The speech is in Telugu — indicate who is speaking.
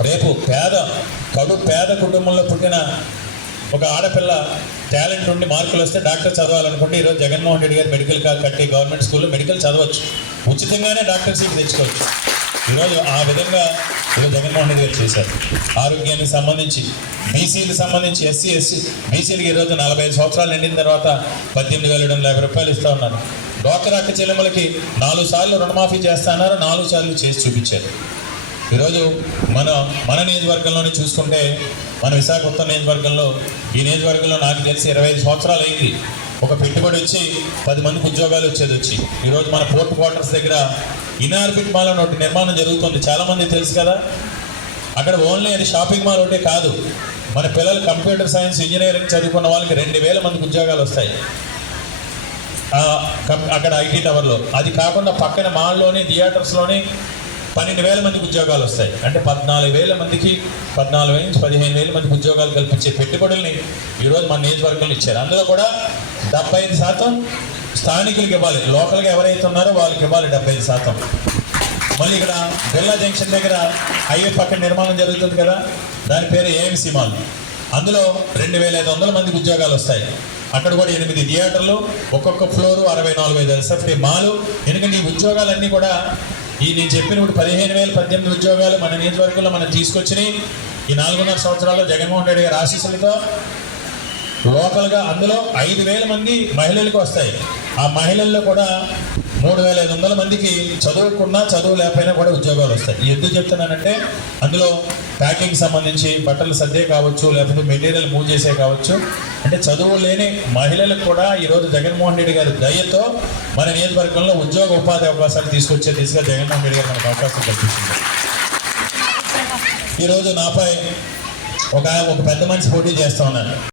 Speaker 1: రేపు పేద కడు పేద కుటుంబంలో పుట్టిన ఒక ఆడపిల్ల టాలెంట్ ఉండి మార్కులు వస్తే డాక్టర్ చదవాలనుకుంటే ఈరోజు జగన్మోహన్ రెడ్డి గారు మెడికల్ కా- కట్టి గవర్నమెంట్ స్కూల్లో మెడికల్ చదవచ్చు. ఉచితంగానే డాక్టర్ సీట్ తెచ్చుకోవచ్చు. ఈరోజు ఆ విధంగా ఈరోజు జగన్మోహన్ రెడ్డి గారు చేశారు. ఆరోగ్యానికి సంబంధించి బీసీలకు సంబంధించి ఎస్సీ ఎస్సీ బీసీలకు ఈరోజు నలభై ఐదు సంవత్సరాలు నిండిన తర్వాత పద్దెనిమిది వేల రెండు వందల యాభై రూపాయలు ఇస్తూ ఉన్నారు. డ్వాక్రా అక్క చెల్లెమ్మలకి నాలుగు సార్లు రుణమాఫీ చేస్తా అన్నారు నాలుగు సార్లు చేసి చూపించారు. ఈరోజు మన మన నియోజకవర్గంలోనే చూసుకుంటే మన విశాఖపట్నం నియోజకవర్గంలో ఈ నియోజకవర్గంలో నాకు తెలిసి ఇరవై ఐదు సంవత్సరాలు అయింది. ఒక పెట్టుబడి వచ్చి పది మందికి ఉద్యోగాలు వచ్చేది వచ్చి. ఈరోజు మన పోర్ట్ క్వార్టర్స్ దగ్గర ఇనార్బిట్ మాల్ అని ఒకటి నిర్మాణం జరుగుతుంది. చాలామంది తెలుసు కదా? అక్కడ ఓన్లీ అది షాపింగ్ మాల్ ఒకటే కాదు. మన పిల్లలు కంప్యూటర్ సైన్స్ ఇంజనీరింగ్ చదువుకున్న వాళ్ళకి రెండు వేల మందికి ఉద్యోగాలు వస్తాయి. కం- అక్కడ ఐటీ టవర్లో. అది కాకుండా పక్కన మాల్లోని థియేటర్స్లోని పన్నెండు వేల మందికి ఉద్యోగాలు వస్తాయి. అంటే పద్నాలుగు వేల మందికి పద్నాలుగు వేల నుంచి పదిహేను వేల మందికి ఉద్యోగాలు కల్పించే పెట్టుబడుల్ని ఈరోజు మన నియోజకవర్గంలో ఇచ్చారు. అందులో కూడా డెబ్బై ఐదు శాతం స్థానికులకు ఇవ్వాలి. లోకల్గా ఎవరైతే ఉన్నారో వాళ్ళకి ఇవ్వాలి డెబ్బై ఐదు శాతం. మళ్ళీ ఇక్కడ బిర్లా జంక్షన్ దగ్గర హైవే పక్కన నిర్మాణం జరుగుతుంది కదా దాని పేరు ఏఎంసీ మాల్. అందులో రెండు వేల ఐదు వందల మందికి ఉద్యోగాలు వస్తాయి. అక్కడ కూడా ఎనిమిది థియేటర్లు ఒక్కొక్క ఫ్లోరు అరవై నాలుగు ఐదు ఎస్ఎఫ్టీ మాలు. ఎందుకంటే ఈ ఉద్యోగాలన్నీ కూడా ఈ నేను చెప్పిన ఇప్పుడు పదిహేను వేల పద్దెనిమిది ఉద్యోగాలు మన నియోజకవర్గంలో మనం తీసుకొచ్చినాయి. ఈ నాలుగున్నర సంవత్సరాల్లో జగన్మోహన్ రెడ్డి గారి ఆశీస్సులతో లోకల్గా అందులో ఐదు వేల మంది మహిళలకు వస్తాయి. ఆ మహిళల్లో కూడా మూడు వేల ఐదు వందల మందికి చదువుకున్నా చదువు లేకపోయినా కూడా ఉద్యోగాలు వస్తాయి. ఎందుకు చెప్తున్నానంటే అందులో ప్యాకింగ్ సంబంధించి బట్టలు సర్దే కావచ్చు లేకపోతే మెటీరియల్ మూవ్ చేసే కావచ్చు. అంటే చదువు లేని మహిళలకు కూడా ఈరోజు జగన్మోహన్ రెడ్డి గారి దయతో మన నియోజకవర్గంలో ఉద్యోగ ఉపాధి అవకాశాలు తీసుకొచ్చే దిశగా జగన్మోహన్ రెడ్డి గారు మనకు అవకాశం కల్పించింది ఈరోజు నాపై ఒక ఒక పెద్ద మనిషి పోటీ చేస్తా ఉన్నాను